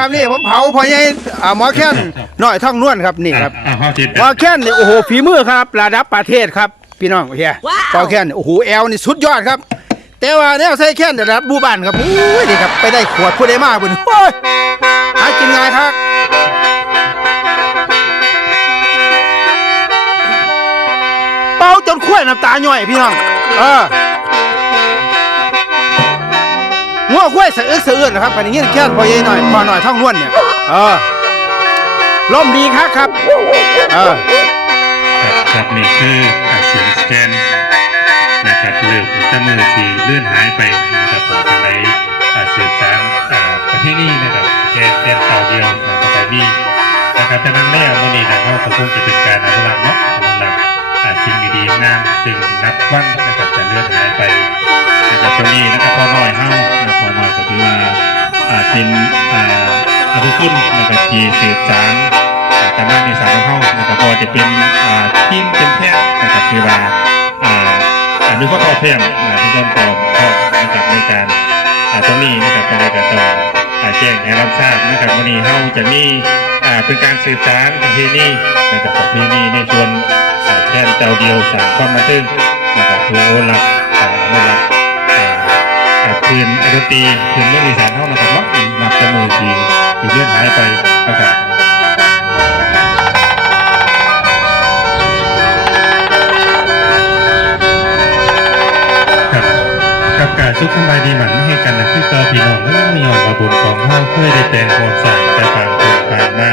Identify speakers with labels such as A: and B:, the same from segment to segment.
A: ครับนี่ผมเผาพอใหญ่อ่าหมอแค้นน้อยท่องนวลครับนี่ครับ
B: อ่าเฮาสิ
A: หมอแค้นนี่โอ้โหฝีมือครับ ระดับประเทศครับพี่น้องเฮียหมอแค้นนี่โอ้โหแอลนี่สุดยอดครับ แต่ว่าแนวใส่แค้นระดับบูบ้านครับโอ้ยนี่ครับไปได้ขวดผู้ใดมาบุญโอ้ยหากินง่ายครับเป่าจนขั้วน้ำตาย่อยพี่น้องเออ งัวขั้วสะอึกสะอื้นนะครับปันนี้แค้นพอใหญ่หน่อยพอหน่อยท่องนวลเนี่ยเออล่มดีครับครับเออ
B: ครับครับนี่คืออ่าศูนย์สแกนนะครับเลิกจะมือสีเลื่อนหายไปนะครับผมทางไหนอ่าสืบสานอ่าประเทศนี้นะครับแค่แค่เต่าเดียวนะครับแต่นี่นะครับฉะนั้นแล้วมื่อนี้นะครับก็คงจะเป็นการอนุรักษ์เนาะอนุรักษ์อ่าสิ่งดีๆงามซึ่งนับวันนะครับ เป็นอาอนุคุณนะครับที่สืบสานการบ้านในสามห้องนะครับก็จะเป็นทีมเป็นแพทย์นะครับคือว่าอ่าอ่าดูข้อพอเพียงนะที่ต้นตอมข้อนะครับในการอาตรงนี้นะครับเป็นการต้องอ่าแจ้งให้รับทราบนะครับวันนี้เฮาจะมีเป็นการสื่อสารประเพณีนะครับประเพณีในส่วนแค่นเจ้าเดียวสามความมาตึงนะครับคือโอลักอ่าโอลักอ่าอ่าคืนดนตรีคืนเรื่องอีสานเฮานะครับ ทีที่เลื่อนหายไปนะครับครับกับการสุขสบายดีหมันให้กันนะคือเกาพี่น้องเรื่องยอดกระบุญของเฮาเคยได้แปลงโคนสร้างแต่บางคนผ่านมา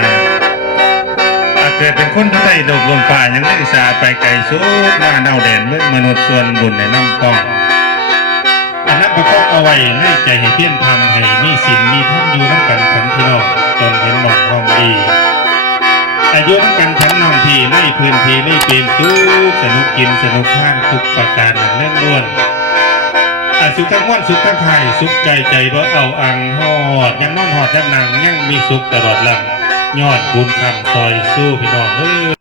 B: อาจเกิดเป็นคนที่ได้โลกลมป่ายังได้สาไปไกลสุดมาเน่าแดนเมื่อมนุษย์ส่วนบุญในน้ำกอง อันนั้นประกอบเอาไว้ในใจให้เพี้ยนทำให้มีสินมีท่านอยู่น้ำกันขันพี่น้องจนเห็นหมอกความดีอายุน้ำกันทั้งน้องพี่ในพื้นที่ในเปลี่ยนทุกสนุกกินสนุกท่านทุกประการนั้นเล่นล้วนอาสุขทั้งวันสุขทั้งไทยสุขใจใจร้อยเอาอังหอดยังน้อนหอดยังนังยังมีสุขตลอดหลังยอดบุญคำซอยสู้พี่น้องเอ้